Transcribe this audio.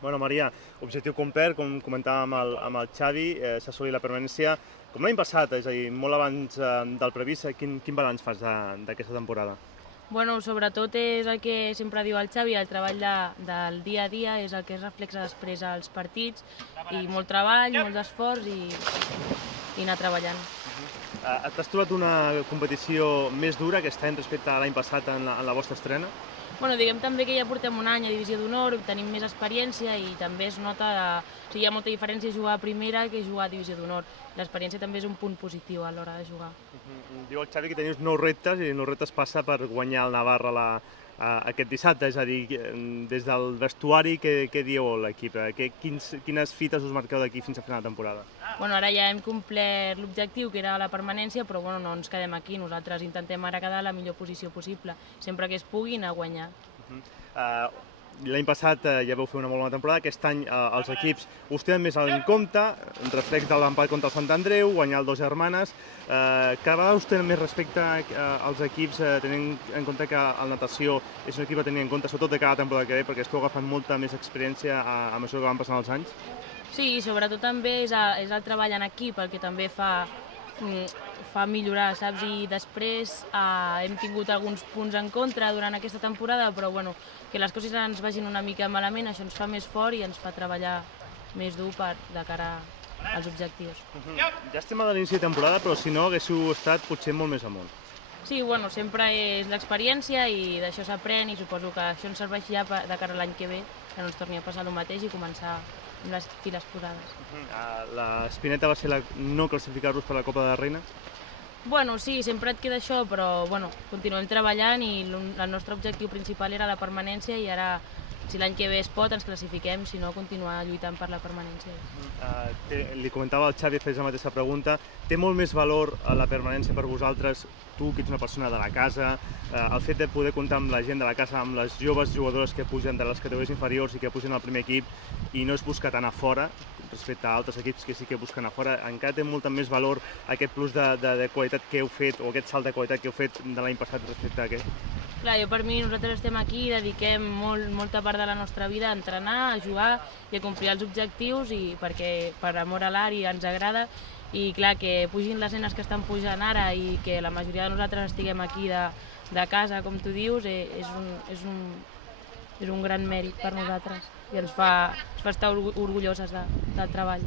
Bueno, Maria, objectiu complert, com comentàvem amb el Xavi, s'ha assolit la permanència com l'any passat, és a dir, molt abans del previst. Quin balanç fas d'aquesta temporada? Bueno, sobretot és el que sempre diu el Xavi, el treball del dia a dia és el que es reflexa després als partits, i molt treball, molt d'esforç i anar treballant. T'has trobat una competició més dura aquest any respecte a l'any passat en la vostra estrena? Bueno, diguem també que ja portem un any a Divisió d'Honor, tenim més experiència i també es nota, o sigui, hi ha molta diferència jugar a primera que jugar a Divisió d'Honor. L'experiència també és un punt positiu a l'hora de jugar. Diu el Xavi que teniu nous reptes, i nous reptes passa per guanyar el Navarra aquest dissabte, és a dir, des del vestuari, què dieu a l'equip? Quines fites us marqueu d'aquí fins a final de temporada? Bueno, ara ja hem complert l'objectiu, que era la permanència, però bueno, no ens quedem aquí. Nosaltres intentem ara quedar a la millor posició possible, sempre que es pugui anar a guanyar. L'any passat ja vau fer una molt bona temporada, aquest any els equips us tenen més en compte, reflex de l'empat contra el Sant Andreu, guanyar el Dos Germanes. Cada vegada us tenen més respecte als equips, tenint en compte que el natació és un equip a tenir en compte, sobretot de cada temporada que ve, perquè esteu agafant molta més experiència amb això que van passant els anys? Sí, sobretot també és el treball en equip el que també fa millorar, saps? I després hem tingut alguns punts en contra durant aquesta temporada, però bueno, que les coses ens vagin una mica malament, això ens fa més fort i ens fa treballar més dur de cara als objectius. Ja estem a l'inici de temporada, però si no haguéssiu estat potser molt més amunt. Sí, bueno, sempre és l'experiència i d'això s'aprèn, i suposo que això ens serveix ja de cara a l'any que ve, que no ens torni a passar el mateix i començar amb les piles posades. L'espineta va ser no classificar-vos per la Copa de la Reina? Bueno, sí, sempre et queda això, però bueno, continuem treballant i el nostre objectiu principal era la permanència, i ara, si l'any que ve es pot, ens classifiquem, si no, continuar lluitant per la permanència. Li comentava al Xavi, fes la mateixa pregunta, té molt més valor la permanència per vosaltres, tu que ets una persona de la casa, el fet de poder comptar amb la gent de la casa, amb les joves jugadores que pugen de les categories inferiors i que pugen al primer equip, i no es busca tant a fora respecte a altres equips que sí que busquen a fora, encara té molt més valor aquest plus de qualitat que heu fet, o aquest salt de qualitat que heu fet de l'any passat respecte a aquest? Clar, per mi, nosaltres estem aquí i dediquem molta part de la nostra vida a entrenar, a jugar i a complir els objectius, i perquè per amor a l'art i ens agrada. I clar, que pugin les nenes que estan pujant ara i que la majoria de nosaltres estiguem aquí de casa, com tu dius, és un gran mèrit per nosaltres i ens fa estar orgulloses del treball.